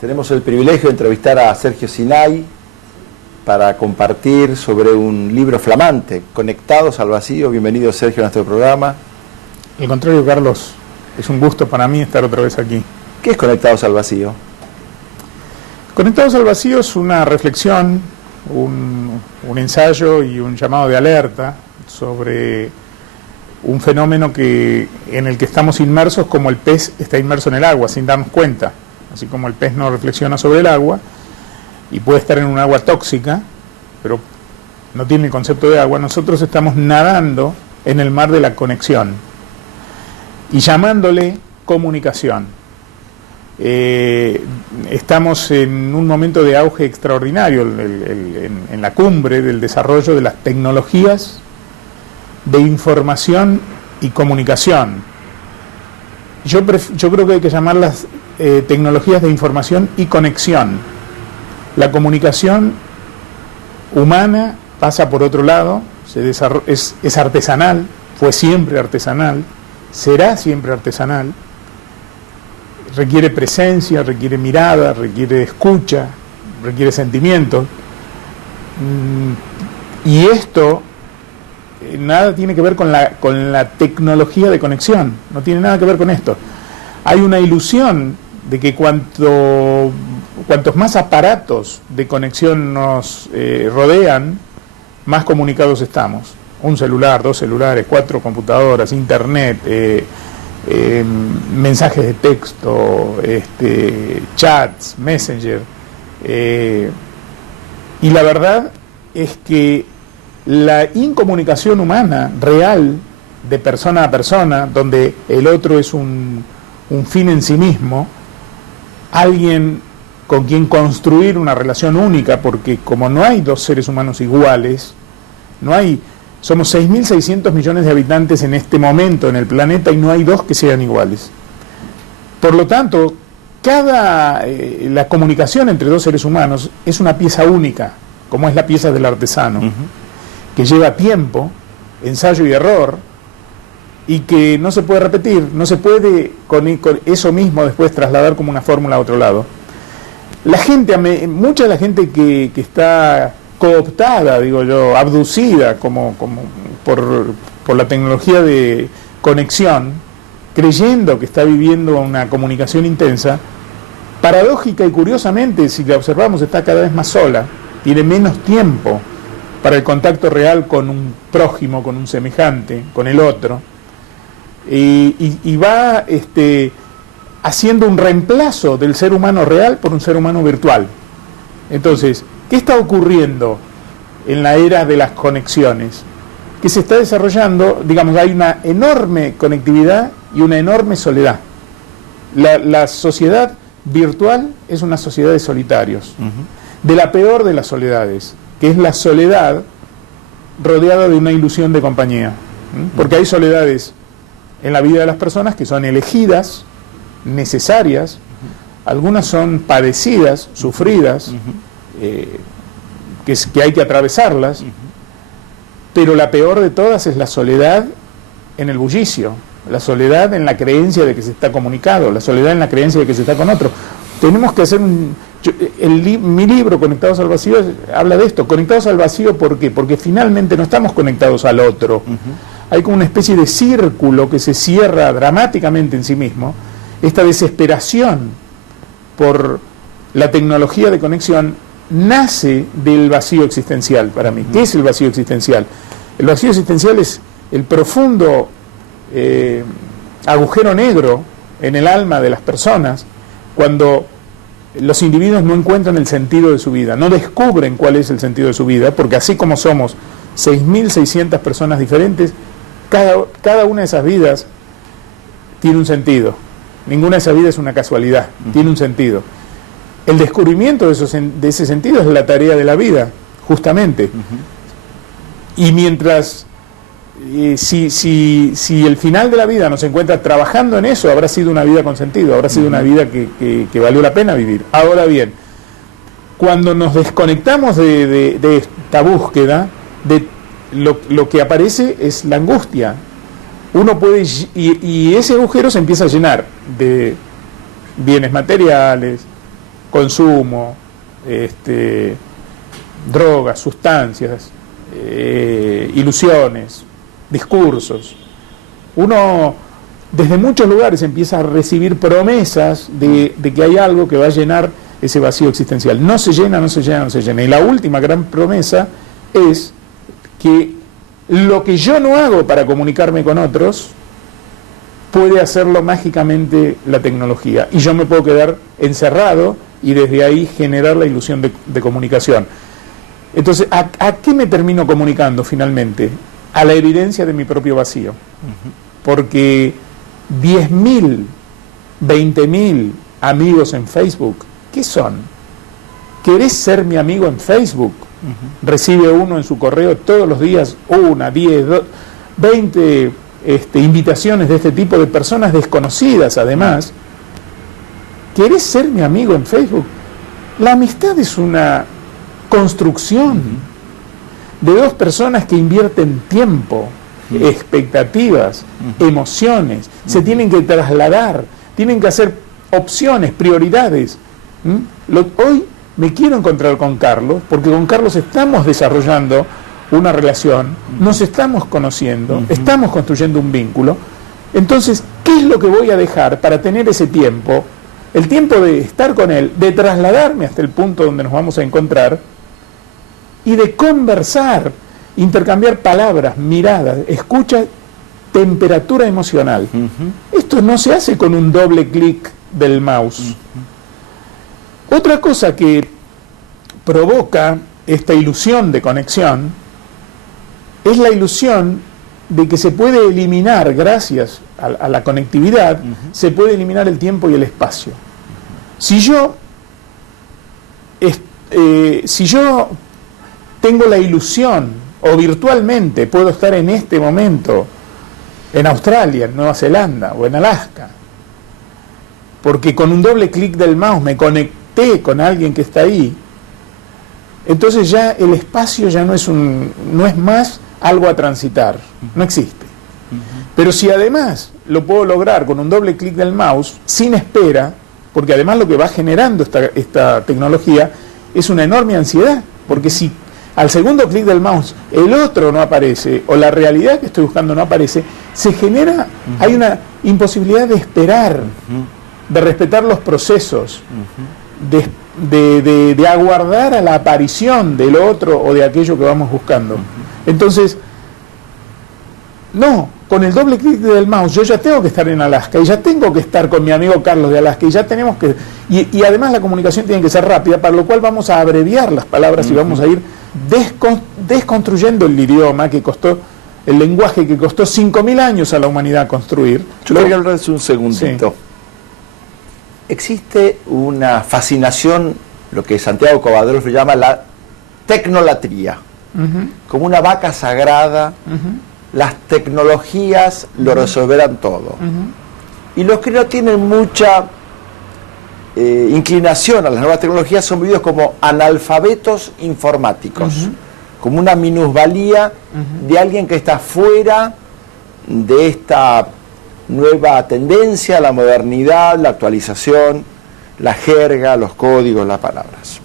Tenemos el privilegio de entrevistar a Sergio Sinay para compartir sobre un libro flamante, Conectados al Vacío. Bienvenido, Sergio, a nuestro programa. Al contrario, Carlos, es un gusto para mí estar otra vez aquí. ¿Qué es Conectados al Vacío? Conectados al Vacío es una reflexión, un ensayo y un llamado de alerta sobre un fenómeno en el que estamos inmersos como el pez está inmerso en el agua, sin darnos cuenta. Así como el pez no reflexiona sobre el agua y puede estar en un agua tóxica, pero no tiene el concepto de agua, nosotros estamos nadando en el mar de la conexión y llamándole comunicación. Estamos en un momento de auge extraordinario en la cumbre del desarrollo de las tecnologías de información y comunicación. Yo creo que hay que llamarlas tecnologías de información y conexión. La comunicación humana pasa por otro lado, es artesanal, fue siempre artesanal, será siempre artesanal, requiere presencia, requiere mirada, requiere escucha, requiere sentimiento. Y esto nada tiene que ver con la tecnología de conexión, no tiene nada que ver con esto. Hay una ilusión de que cuantos más aparatos de conexión nos rodean, más comunicados estamos. Un celular, 2 celulares, 4 computadoras, internet, mensajes de texto, chats, messenger. Y la verdad es que la incomunicación humana real, de persona a persona, donde el otro es un fin en sí mismo, alguien con quien construir una relación única, porque como no hay dos seres humanos iguales, somos 6.600 millones de habitantes en este momento en el planeta y no hay dos que sean iguales. Por lo tanto, la comunicación entre dos seres humanos es una pieza única, como es la pieza del artesano, que lleva tiempo, ensayo y error, y que no se puede repetir, no se puede con eso mismo después trasladar como una fórmula a otro lado. Mucha de la gente que está cooptada, digo yo, abducida por la tecnología de conexión, creyendo que está viviendo una comunicación intensa, paradójica y curiosamente, si la observamos, está cada vez más sola, tiene menos tiempo para el contacto real con un prójimo, con un semejante, con el otro, y va haciendo un reemplazo del ser humano real por un ser humano virtual. Entonces, ¿qué está ocurriendo en la era de las conexiones? Que se está desarrollando, digamos, hay una enorme conectividad y una enorme soledad. La sociedad virtual es una sociedad de solitarios, de la peor de las soledades, que es la soledad rodeada de una ilusión de compañía. Porque hay soledades en la vida de las personas que son elegidas, necesarias, algunas son padecidas, sufridas, que hay que atravesarlas, pero la peor de todas es la soledad en el bullicio, la soledad en la creencia de que se está comunicado, la soledad en la creencia de que se está con otro. Tenemos que hacer mi libro, Conectados al Vacío, habla de esto. Conectados al vacío, ¿por qué? Porque finalmente no estamos conectados al otro. Hay como una especie de círculo que se cierra dramáticamente en sí mismo. Esta desesperación por la tecnología de conexión nace del vacío existencial para mí. ¿Qué es el vacío existencial? El vacío existencial es el profundo agujero negro en el alma de las personas cuando los individuos no encuentran el sentido de su vida, no descubren cuál es el sentido de su vida, porque así como somos 6.600 personas diferentes, cada una de esas vidas tiene un sentido. Ninguna de esas vidas es una casualidad, tiene un sentido. El descubrimiento de ese sentido es la tarea de la vida, justamente. Y mientras, si el final de la vida nos encuentra trabajando en eso, habrá sido una vida con sentido, habrá sido una vida que valió la pena vivir. Ahora bien, cuando nos desconectamos de esta búsqueda, lo que aparece es la angustia. Uno puede, y ese agujero se empieza a llenar de bienes materiales, consumo, drogas, sustancias, ilusiones, discursos. Uno desde muchos lugares empieza a recibir promesas de que hay algo que va a llenar ese vacío existencial. No se llena, no se llena, no se llena. Y la última gran promesa es que lo que yo no hago para comunicarme con otros puede hacerlo mágicamente la tecnología. Y yo me puedo quedar encerrado y desde ahí generar la ilusión de comunicación. Entonces, ¿a qué me termino comunicando finalmente? A la evidencia de mi propio vacío. Porque 10.000, 20.000 amigos en Facebook, ¿qué son? ¿Querés ser mi amigo en Facebook? Recibe uno en su correo todos los días 1, 10, 20 invitaciones de este tipo de personas desconocidas además. ¿Querés ser mi amigo en Facebook? La amistad es una construcción de dos personas que invierten tiempo, expectativas, emociones, se tienen que trasladar, tienen que hacer opciones, prioridades. Hoy me quiero encontrar con Carlos, porque con Carlos estamos desarrollando una relación, nos estamos conociendo, estamos construyendo un vínculo. Entonces, ¿qué es lo que voy a dejar para tener ese tiempo? El tiempo de estar con él, de trasladarme hasta el punto donde nos vamos a encontrar y de conversar, intercambiar palabras, miradas, escucha, temperatura emocional. Esto no se hace con un doble clic del mouse. Otra cosa que provoca esta ilusión de conexión es la ilusión de que se puede eliminar, gracias a la conectividad, se puede eliminar el tiempo y el espacio. Si yo tengo la ilusión, o virtualmente puedo estar en este momento en Australia, en Nueva Zelanda o en Alaska, porque con un doble clic del mouse me conecté con alguien que está ahí, entonces ya el espacio ya no es más algo a transitar, no existe. Pero si además lo puedo lograr con un doble clic del mouse, sin espera, porque además lo que va generando esta tecnología es una enorme ansiedad, porque si al segundo clic del mouse el otro no aparece, o la realidad que estoy buscando no aparece, se genera, hay una imposibilidad de esperar, de respetar los procesos, de aguardar a la aparición del otro o de aquello que vamos buscando. Entonces, no, con el doble clic del mouse yo ya tengo que estar en Alaska y ya tengo que estar con mi amigo Carlos de Alaska y ya tenemos que... Y además la comunicación tiene que ser rápida, para lo cual vamos a abreviar las palabras y vamos a ir desconstruyendo el idioma que costó, el lenguaje que costó 5.000 años a la humanidad construir. Yo quería hablar un segundito. Sí. Existe una fascinación, lo que Santiago Covadros llama la tecnolatría, como una vaca sagrada. Las tecnologías lo resolverán todo. Y los que no tienen mucha inclinación a las nuevas tecnologías son vividos como analfabetos informáticos, como una minusvalía de alguien que está fuera de esta nueva tendencia, la modernidad, la actualización, la jerga, los códigos, las palabras.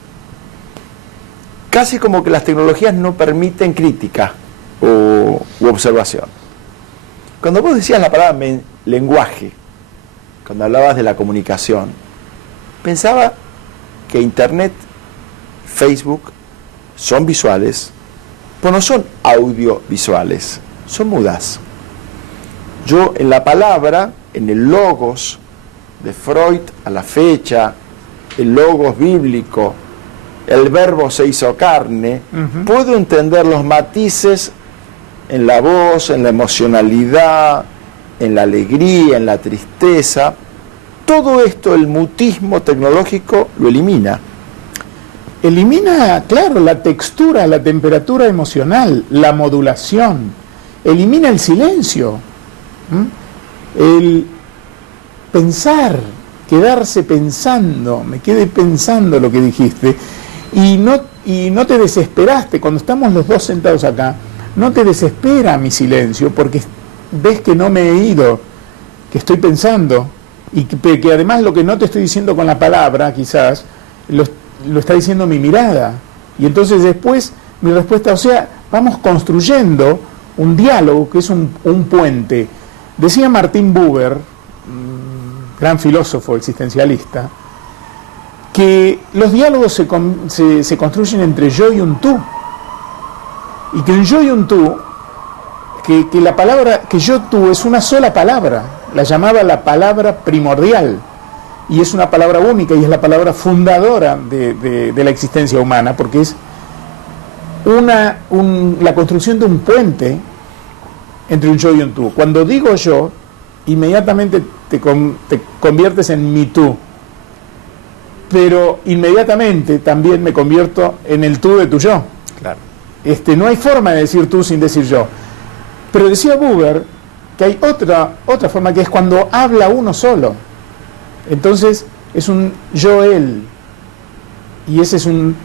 Casi como que las tecnologías no permiten crítica u observación. Cuando vos decías la palabra lenguaje, cuando hablabas de la comunicación, pensaba que Internet, Facebook, son visuales, pero no son audiovisuales, son mudas. Yo en la palabra, en el logos de Freud a la fecha, el logos bíblico, el verbo se hizo carne, puedo entender los matices en la voz, en la emocionalidad, en la alegría, en la tristeza. Todo esto el mutismo tecnológico lo elimina. Elimina, claro, la textura, la temperatura emocional, la modulación, elimina el silencio, el pensar, quedarse pensando, me quedé pensando lo que dijiste, y no te desesperaste, cuando estamos los dos sentados acá, no te desespera mi silencio, porque ves que no me he ido, que estoy pensando, y que además lo que no te estoy diciendo con la palabra, quizás, lo está diciendo mi mirada. Y entonces después mi respuesta, o sea, vamos construyendo un diálogo que es un puente. Decía Martin Buber, gran filósofo existencialista, que los diálogos se construyen entre yo y un tú. Y que un yo y un tú, que la palabra, que yo-tú es una sola palabra, la llamaba la palabra primordial, y es una palabra única, y es la palabra fundadora de la existencia humana, porque es la construcción de un puente entre un yo y un tú. Cuando digo yo, inmediatamente te conviertes en mi tú, pero inmediatamente también me convierto en el tú de tu yo. Claro. No hay forma de decir tú sin decir yo. Pero decía Buber que hay otra forma, que es cuando habla uno solo. Entonces es un yo-él, y ese es un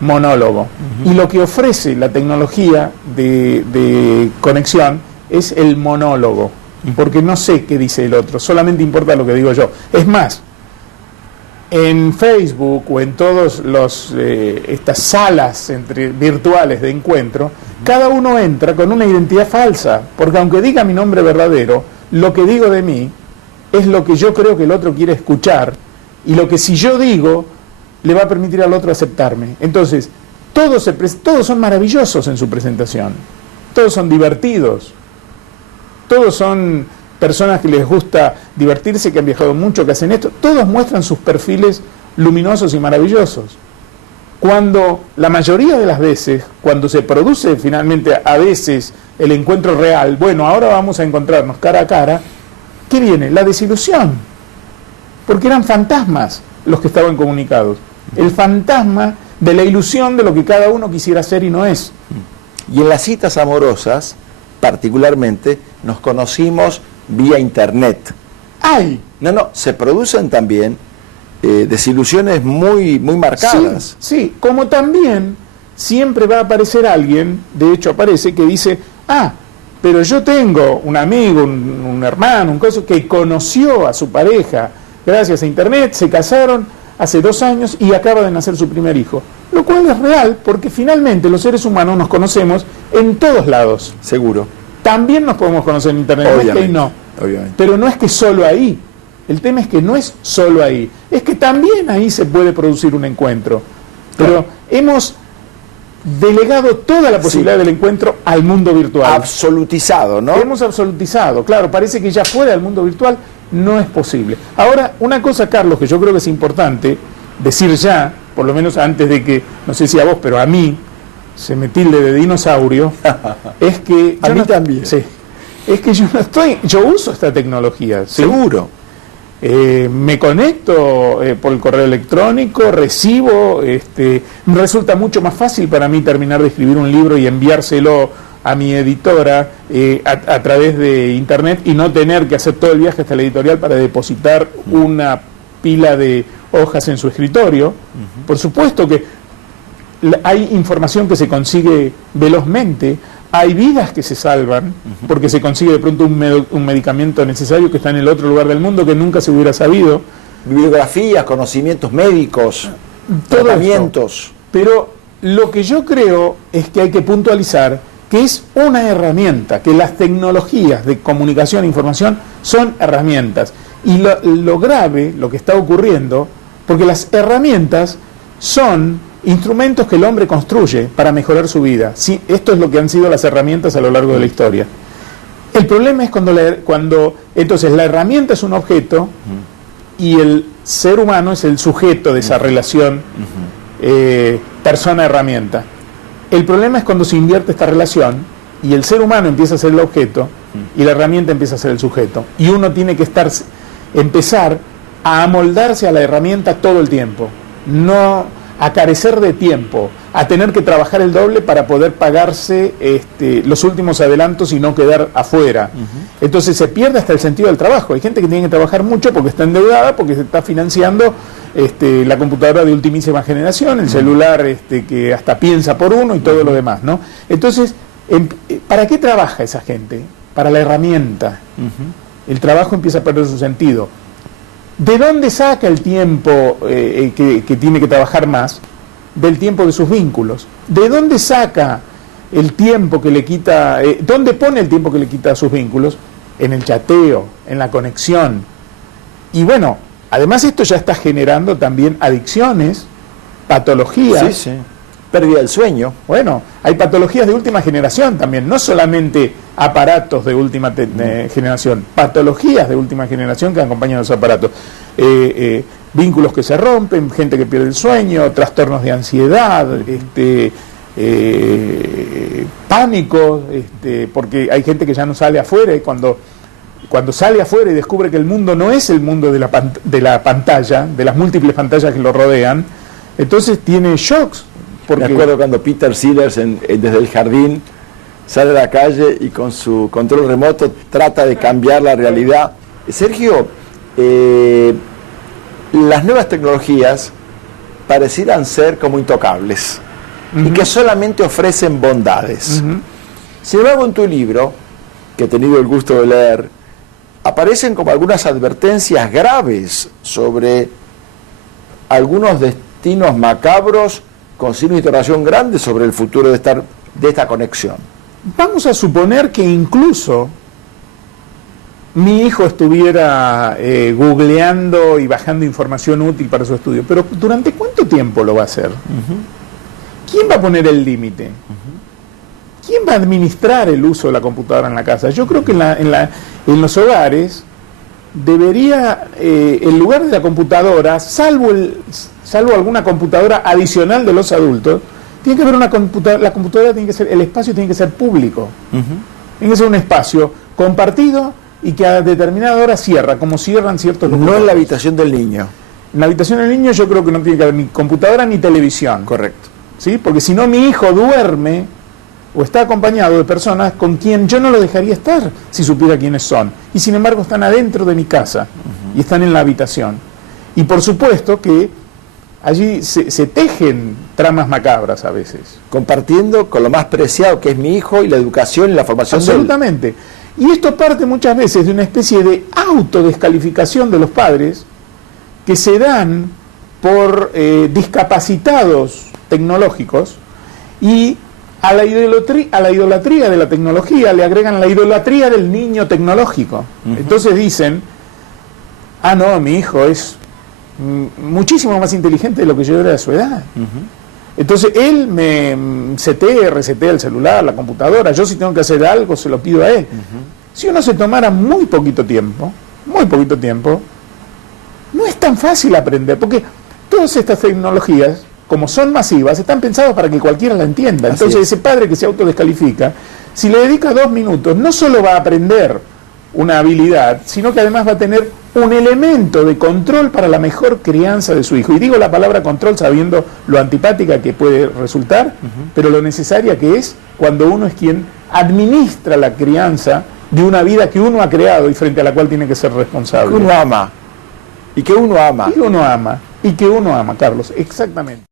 monólogo. Y lo que ofrece la tecnología de conexión es el monólogo, porque no sé qué dice el otro, solamente importa lo que digo yo. Es más, en Facebook o en todas estas salas virtuales de encuentro, cada uno entra con una identidad falsa, porque aunque diga mi nombre verdadero, lo que digo de mí es lo que yo creo que el otro quiere escuchar, y lo que si yo digo le va a permitir al otro aceptarme. Entonces, todos son maravillosos en su presentación, todos son divertidos, todos son personas que les gusta divertirse, que han viajado mucho, que hacen esto, todos muestran sus perfiles luminosos y maravillosos. Cuando la mayoría de las veces, cuando se produce finalmente a veces el encuentro real, bueno, ahora vamos a encontrarnos cara a cara, ¿qué viene? La desilusión, porque eran fantasmas los que estaban comunicados, el fantasma de la ilusión de lo que cada uno quisiera ser y no es. Y en las citas amorosas, particularmente, nos conocimos vía internet. ¡Ay! No, se producen también desilusiones muy marcadas. Sí, como también siempre va a aparecer alguien, de hecho aparece, que dice, pero yo tengo un amigo, un hermano, un coso, que conoció a su pareja gracias a internet, se casaron hace 2 años y acaba de nacer su primer hijo. Lo cual es real, porque finalmente los seres humanos nos conocemos en todos lados. Seguro. También nos podemos conocer en internet, Obviamente, no. Obviamente. Pero no es que solo ahí. El tema es que no es solo ahí. Es que también ahí se puede producir un encuentro. Pero hemos delegado toda la posibilidad del encuentro al mundo virtual. Absolutizado, ¿no? Hemos absolutizado. Claro, parece que ya fuera del mundo virtual no es posible. Ahora, una cosa, Carlos, que yo creo que es importante decir ya, por lo menos antes de que, no sé si a vos, pero a mí, se me tilde de dinosaurio, es que... a mí también. Sí, es que yo uso esta tecnología. ¿Sí? Seguro. Me conecto por el correo electrónico, recibo, me resulta mucho más fácil para mí terminar de escribir un libro y enviárselo a mi editora a través de internet y no tener que hacer todo el viaje hasta la editorial para depositar una pila de hojas en su escritorio. Por supuesto que hay información que se consigue velozmente, hay vidas que se salvan porque se consigue de pronto un medicamento necesario que está en el otro lugar del mundo que nunca se hubiera sabido. Bibliografías, conocimientos médicos, tratamientos. Pero lo que yo creo es que hay que puntualizar que es una herramienta, que las tecnologías de comunicación e información son herramientas. Y lo grave, lo que está ocurriendo, porque las herramientas son instrumentos que el hombre construye para mejorar su vida. Sí, esto es lo que han sido las herramientas a lo largo de la historia. El problema es cuando entonces la herramienta es un objeto y el ser humano es el sujeto de esa relación persona-herramienta. El problema es cuando se invierte esta relación y el ser humano empieza a ser el objeto y la herramienta empieza a ser el sujeto. Y uno tiene que empezar a amoldarse a la herramienta todo el tiempo. No a carecer de tiempo, a tener que trabajar el doble para poder pagarse los últimos adelantos y no quedar afuera. Entonces se pierde hasta el sentido del trabajo. Hay gente que tiene que trabajar mucho porque está endeudada, porque se está financiando la computadora de ultimísima generación, el celular que hasta piensa por uno y todo lo demás, ¿no? Entonces, ¿para qué trabaja esa gente? Para la herramienta. El trabajo empieza a perder su sentido. ¿De dónde saca el tiempo que tiene que trabajar más? Del tiempo de sus vínculos. ¿De dónde saca el tiempo que le quita, dónde pone el tiempo que le quita a sus vínculos? En el chateo, en la conexión. Y bueno, además esto ya está generando también adicciones, patologías. Sí, sí. Pérdida del sueño. Bueno, hay patologías de última generación también, no solamente aparatos de última generación, patologías de última generación que acompañan a los aparatos. Vínculos que se rompen, gente que pierde el sueño, trastornos de ansiedad, pánico, porque hay gente que ya no sale afuera y cuando sale afuera y descubre que el mundo no es el mundo de la pantalla, de las múltiples pantallas que lo rodean, entonces tiene shocks. Me acuerdo cuando Peter Sellers desde el jardín sale a la calle y con su control remoto trata de cambiar la realidad. Sergio, las nuevas tecnologías parecieran ser como intocables y que solamente ofrecen bondades. Sin embargo, en tu libro, que he tenido el gusto de leer, aparecen como algunas advertencias graves sobre algunos destinos macabros con signo de interrogación grande sobre el futuro de esta conexión. Vamos a suponer que incluso mi hijo estuviera googleando y bajando información útil para su estudio, pero ¿durante cuánto tiempo lo va a hacer? ¿Quién va a poner el límite? ¿Quién va a administrar el uso de la computadora en la casa? Yo creo que en los hogares debería, en lugar de la computadora, salvo alguna computadora adicional de los adultos, tiene que haber una computadora, la computadora tiene que ser, el espacio tiene que ser público. Tiene que ser un espacio compartido y que a determinada hora cierra, como cierran ciertos lugares. No en la habitación del niño. En la habitación del niño yo creo que no tiene que haber ni computadora ni televisión. Correcto. ¿Sí? Porque si no, mi hijo duerme o está acompañado de personas con quien yo no lo dejaría estar si supiera quiénes son. Y sin embargo están adentro de mi casa y están en la habitación. Y por supuesto que allí se tejen tramas macabras a veces. Compartiendo con lo más preciado que es mi hijo y la educación y la formación. Absolutamente. Y esto parte muchas veces de una especie de autodescalificación de los padres que se dan por discapacitados tecnológicos y a la idolatría de la tecnología le agregan la idolatría del niño tecnológico. Entonces dicen, no, mi hijo es muchísimo más inteligente de lo que yo era de su edad. Entonces él me resetea el celular, la computadora, yo si tengo que hacer algo se lo pido a él. Si uno se tomara muy poquito tiempo, no es tan fácil aprender, porque todas estas tecnologías, como son masivas, están pensadas para que cualquiera la entienda. Entonces ese padre que se autodescalifica, si le dedica 2 minutos, no solo va a aprender una habilidad, sino que además va a tener un elemento de control para la mejor crianza de su hijo. Y digo la palabra control sabiendo lo antipática que puede resultar, pero lo necesaria que es cuando uno es quien administra la crianza de una vida que uno ha creado y frente a la cual tiene que ser responsable. Que uno ama. Y que uno ama. Y uno ama. Y que uno ama, Carlos, exactamente.